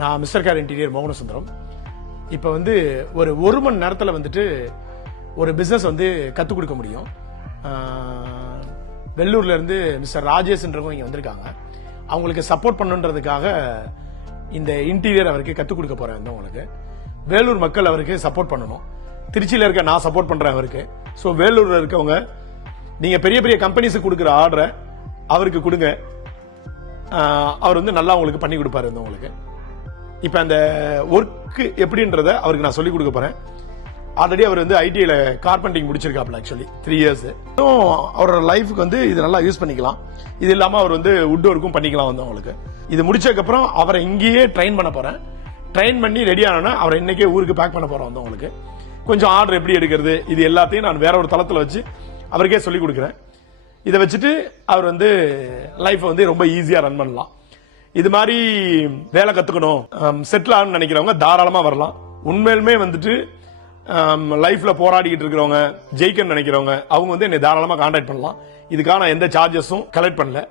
நான் mister car interior Mohanasundaram. இப்போ வந்து ஒரு மணி நேரத்தில் வந்துட்டு ஒரு பிஸ்னஸ் வந்து கற்றுக் கொடுக்க முடியும். வெள்ளூர்ல இருந்து மிஸ்டர் ராஜேஷ்ன்றவங்க இங்கே வந்திருக்காங்க. அவங்களுக்கு சப்போர்ட் பண்ணுன்றதுக்காக இந்த இன்டீரியர் அவருக்கு கற்றுக் கொடுக்க போறேன். வந்து உங்களுக்கு வேலூர் மக்கள் அவருக்கு சப்போர்ட் பண்ணணும். திருச்சியில் இருக்க நான் சப்போர்ட் பண்றேன் அவருக்கு. ஸோ வேலூர்ல இருக்கவங்க நீங்க பெரிய பெரிய கம்பெனிஸுக்கு கொடுக்குற ஆர்டரை அவருக்கு கொடுங்க. அவர் வந்து நல்லா உங்களுக்கு பண்ணி கொடுப்பாரு. உங்களுக்கு இப்ப அந்த ஒர்க் எப்படின்றத அவருக்கு நான் சொல்லி கொடுக்க போறேன். ஆல்ரெடி அவர் வந்து ஐடிஐல கார்பெண்டிங் முடிச்சிருக்காப்ல. Actually 3 years. அவரோட லைஃப்க்கு வந்து இது நல்லா யூஸ் பண்ணிக்கலாம். இது இல்லாம அவர் வந்து வுட் ஒர்க்கும் பண்ணிக்கலாம். வந்து அவங்களுக்கு இது முடிச்சதுக்கு அப்புறம் அவரை இங்கேயே ட்ரெயின் பண்ண போறேன். ட்ரெயின் பண்ணி ரெடி ஆனா அவரை இன்னைக்கே ஊருக்கு பேக் பண்ண போறோம். வந்து உங்களுக்கு கொஞ்சம் ஆர்டர் எப்படி எடுக்கிறது இது எல்லாத்தையும் நான் வேற ஒரு தளத்துல வச்சு அவருக்கே சொல்லி கொடுக்குறேன். இதை வச்சுட்டு அவர் வந்து லைஃப் வந்து ரொம்ப ஈஸியா ரன் பண்ணலாம். இது மாதிரி வேலை கத்துக்கணும், செட்டில் ஆகணும்னு நினைக்கிறவங்க தாராளமா வரலாம். உண்மையிலுமே வந்துட்டு லைஃப்ல போராடிக்கிட்டு இருக்கிறவங்க, ஜெயிக்கணும்னு நினைக்கிறவங்க அவங்க வந்து என்னை தாராளமா கான்டாக்ட் பண்ணலாம். இதுக்கான எந்த சார்ஜஸும் கலெக்ட் பண்ணல.